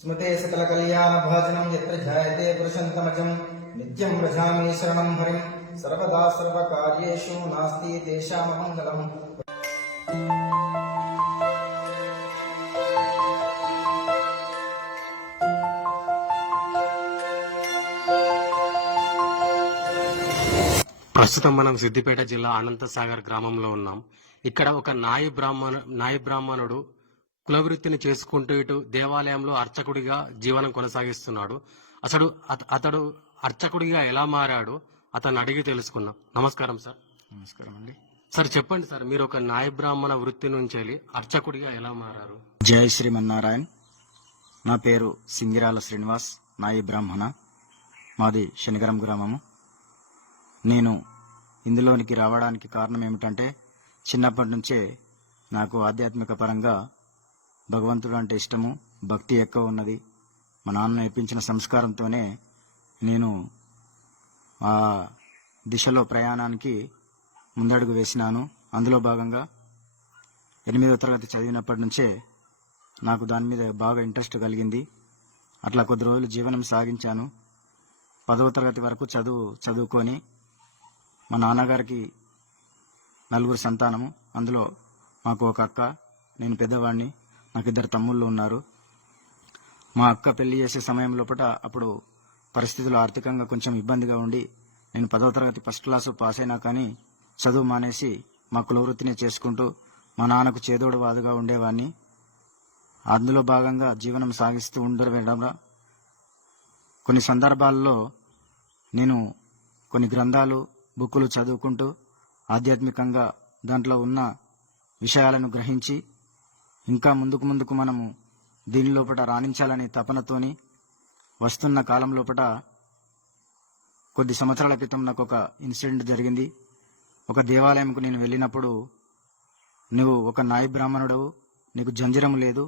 स्मृते सकलकल्याणभाजनं यत्र ध्यायते पुरुषन्तमजं नित्यं व्रजामि शरणं हरिं सर्वदा सर्वकार्येषु नास्ति तेषाममङ्गलम्। ప్రస్తుతం మనం సిద్దిపేట జిల్లా అనంతసాగర్ గ్రామంలో ఉన్నాం. ఇక్కడ ఒక నాయి బ్రాహ్మణుడు కులవృత్తిని చేసుకుంటూ ఇటు దేవాలయంలో అర్చకుడిగా జీవనం కొనసాగిస్తున్నాడు. అతడు అర్చకుడిగా ఎలా మారాడు అతను అడిగి తెలుసుకున్నాం. నమస్కారం సార్. నమస్కారం అండి. సార్ చెప్పండి సార్, మీరు ఒక నాయి బ్రాహ్మణ వృత్తి నుంచి వెళ్ళి అర్చకుడిగా ఎలా మారారు? జై శ్రీమన్నారాయణ. నా పేరు సింగిరాల శ్రీనివాస్, నాయి బ్రాహ్మణ. మాది శనిగరం గ్రామము. నేను ఇందులోనికి రావడానికి కారణం ఏమిటంటే, చిన్నప్పటి నుంచే నాకు ఆధ్యాత్మిక పరంగా భగవంతుడు అంటే ఇష్టము, భక్తి ఎక్కువ ఉన్నది. మా నాన్న నేర్పించిన సంస్కారంతోనే నేను ఆ దిశలో ప్రయాణానికి ముందడుగు వేసినాను. అందులో భాగంగా 8వ తరగతి చదివినప్పటి నుంచే నాకు దాని మీద బాగా ఇంట్రెస్ట్ కలిగింది. అట్లా కొద్ది రోజులు జీవనం సాగించాను. 10వ తరగతి వరకు చదువుకొని మా నాన్నగారికి 4 సంతానము. అందులో మాకు ఒక అక్క, నేను పెద్దవాడిని. నాకు 2 తమ్ముళ్ళు ఉన్నారు. మా అక్క పెళ్లి చేసే సమయం లోపల అప్పుడు పరిస్థితులు ఆర్థికంగా కొంచెం ఇబ్బందిగా ఉండి నేను 10వ తరగతి ఫస్ట్ క్లాసు పాస్ అయినా కానీ చదువు మానేసి మా కులవృత్తిని చేసుకుంటూ మా నాన్నకు చేదోడు వాదుగా ఉండేవాడిని. అందులో భాగంగా జీవనం సాగిస్తూ ఉండడం కొన్ని సందర్భాల్లో నేను కొన్ని గ్రంథాలు, బుక్కులు చదువుకుంటూ ఆధ్యాత్మికంగా దాంట్లో ఉన్న విషయాలను గ్రహించి ఇంకా ముందుకు మనము దీని లోపల రాణించాలనే తపనతోని వస్తున్న కాలం లోపల కొద్ది సంవత్సరాల క్రితం నాకు ఒక ఇన్సిడెంట్ జరిగింది. ఒక దేవాలయంకు నేను వెళ్ళినప్పుడు, నువ్వు ఒక నాయి బ్రాహ్మణుడు, నీకు జంజరం లేదు,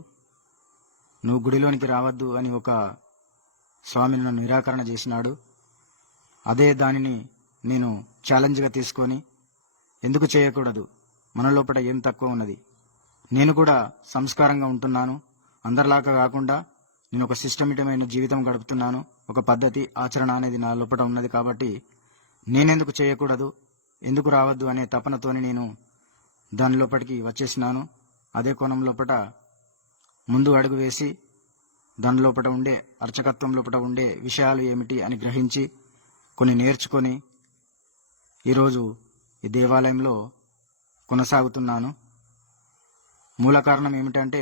నువ్వు గుడిలోనికి రావద్దు అని ఒక స్వామి నన్ను నిరాకరణ చేసినాడు. అదే దానిని నేను ఛాలెంజ్గా తీసుకొని, ఎందుకు చేయకూడదు, మన లోపల ఏం తక్కువ ఉన్నది, నేను కూడా సంస్కారంగా ఉంటున్నాను, అందరిలాగా కాకుండా నేను ఒక సిస్టమేటిమైన జీవితం గడుపుతున్నాను, ఒక పద్ధతి ఆచరణ అనేది నా లోపల ఉన్నది కాబట్టి నేనెందుకు చేయకూడదు, ఎందుకు రావద్దు అనే తపనతోని నేను దాని లోపలికి వచ్చేసినాను. అదే కోణం లోపల ముందు అడుగు వేసి దాని లోపల ఉండే అర్చకత్వం లోపల ఉండే విషయాలు ఏమిటి అని గ్రహించి కొన్ని నేర్చుకొని ఈరోజు ఈ దేవాలయంలో కొనసాగుతున్నాను. మూల కారణం ఏమిటంటే,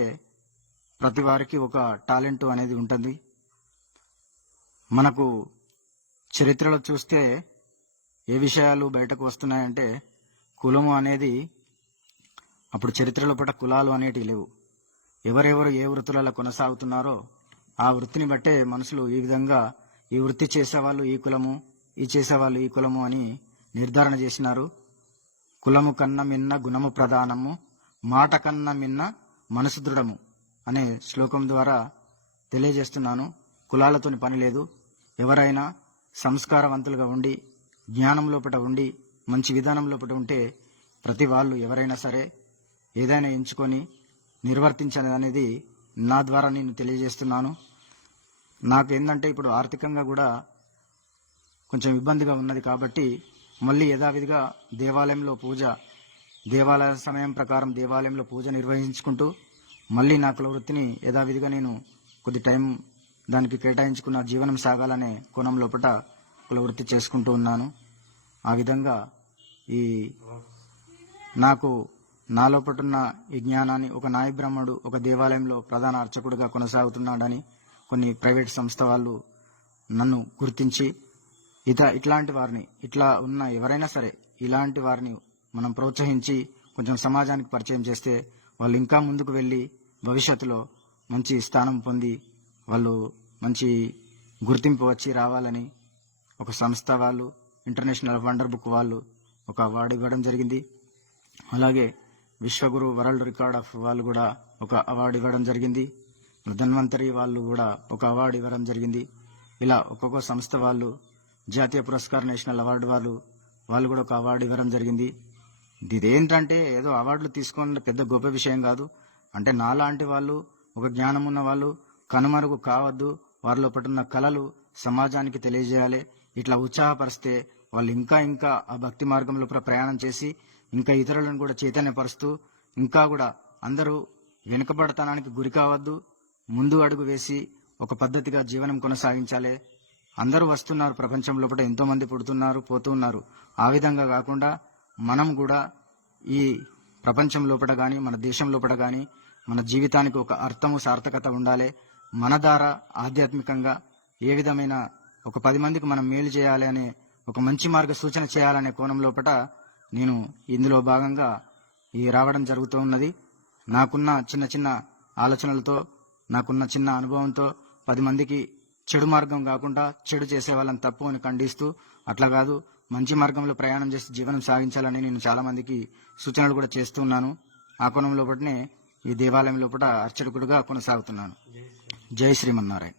ప్రతి వారికి ఒక టాలెంట్ అనేది ఉంటుంది. మనకు చరిత్రలో చూస్తే ఏ విషయాలు బయటకు వస్తున్నాయంటే, కులము అనేది అప్పుడు చరిత్రలో పట్ల కులాలు అనేటివి లేవు. ఎవరెవరు ఏ వృత్తులలో కొనసాగుతున్నారో ఆ వృత్తిని బట్టే మనుషులు ఈ విధంగా ఈ వృత్తి చేసేవాళ్ళు ఈ కులము, ఈ చేసేవాళ్ళు ఈ కులము అని నిర్ధారణ చేసినారు. కులము కన్నా మిన్న గుణము ప్రధానము, మాట కన్నా మిన్న మనసు దృఢము అనే శ్లోకం ద్వారా తెలియజేస్తున్నాను. కులాలతోని పని లేదు. ఎవరైనా సంస్కారవంతులుగా ఉండి జ్ఞానం లోపల ఉండి మంచి విధానం లోపల ఉంటే ప్రతి వాళ్ళు ఎవరైనా సరే ఏదైనా ఎంచుకొని నిర్వర్తించాలి అనేది నా ద్వారా నేను తెలియజేస్తున్నాను. నాకు ఏంటంటే ఇప్పుడు ఆర్థికంగా కూడా కొంచెం ఇబ్బందిగా ఉన్నది కాబట్టి మళ్ళీ యథావిధిగా దేవాలయ సమయం ప్రకారం దేవాలయంలో పూజ నిర్వహించుకుంటూ మళ్ళీ నా కులవృత్తిని యథావిధిగా నేను కొద్ది టైం దానికి కేటాయించుకున్న జీవనం సాగాలనే కోణం లోపల కులవృత్తి చేసుకుంటూ ఉన్నాను. ఆ విధంగా నాకు నా లోపటున్న ఈ జ్ఞానాన్ని ఒక నాయి బ్రాహ్మణుడు ఒక దేవాలయంలో ప్రధాన అర్చకుడిగా కొనసాగుతున్నాడని కొన్ని ప్రైవేట్ సంస్థ వాళ్ళు నన్ను గుర్తించి ఇట్లాంటి వారిని, ఇట్లా ఉన్న ఎవరైనా సరే ఇలాంటి వారిని మనం ప్రోత్సహించి కొంచెం సమాజానికి పరిచయం చేస్తే వాళ్ళు ఇంకా ముందుకు వెళ్ళి భవిష్యత్తులో మంచి స్థానం పొంది వాళ్ళు మంచి గుర్తింపు వచ్చి రావాలని ఒక సంస్థ వాళ్ళు, ఇంటర్నేషనల్ వండర్ బుక్ వాళ్ళు ఒక అవార్డు ఇవ్వడం జరిగింది. అలాగే విశ్వగురు వరల్డ్ రికార్డ్ ఆఫ్ వాళ్ళు కూడా ఒక అవార్డు ఇవ్వడం జరిగింది. ధన్వంతరి వాళ్ళు కూడా ఒక అవార్డు ఇవ్వడం జరిగింది. ఇలా ఒక్కొక్క సంస్థ వాళ్ళు, జాతీయ పురస్కార్ నేషనల్ అవార్డు వాళ్ళు కూడా ఒక అవార్డు ఇవ్వడం జరిగింది. ఇదేంటంటే ఏదో అవార్డులు తీసుకున్న పెద్ద గొప్ప విషయం కాదు. అంటే నాలాంటి వాళ్ళు, ఒక జ్ఞానం ఉన్న వాళ్ళు కనుమరుగు కావద్దు. వారిలో పట్టున్న కళలు సమాజానికి తెలియజేయాలి. ఇట్లా ఉత్సాహపరిస్తే వాళ్ళు ఇంకా ఇంకా ఆ భక్తి మార్గంలో ప్రయాణం చేసి ఇంకా ఇతరులను కూడా చైతన్యపరుస్తూ ఇంకా కూడా అందరూ వెనుకబడతనానికి గురి కావద్దు, ముందు అడుగు వేసి ఒక పద్ధతిగా జీవనం కొనసాగించాలి. అందరూ వస్తున్నారు, ప్రపంచంలో కూడా ఎంతో మంది పుడుతున్నారు, పోతున్నారు. ఆ విధంగా కాకుండా మనం కూడా ఈ ప్రపంచం లోపల కానీ మన దేశం లోపల కానీ మన జీవితానికి ఒక అర్థము సార్థకత ఉండాలి. మన ద్వారా ఆధ్యాత్మికంగా ఏ విధమైన ఒక 10 మందికి మనం మేలు చేయాలి అనే ఒక మంచి మార్గ సూచన చేయాలనే కోణం లోపల నేను ఇందులో భాగంగా రావడం జరుగుతూ ఉన్నది. నాకున్న చిన్న చిన్న ఆలోచనలతో, నాకున్న చిన్న అనుభవంతో 10 మందికి చెడు మార్గం కాకుండా చెడు చేసే వాళ్ళని తప్పు అని ఖండిస్తూ, అట్లా కాదు మంచి మార్గంలో ప్రయాణం చేసి జీవనం సాగించాలని నేను చాలా మందికి సూచనలు కూడా చేస్తున్నాను. ఆ కోణం లోపలనే ఈ దేవాలయం లోపల అర్చకుడిగా కొనసాగుతున్నాను. జై శ్రీమన్నారాయణ.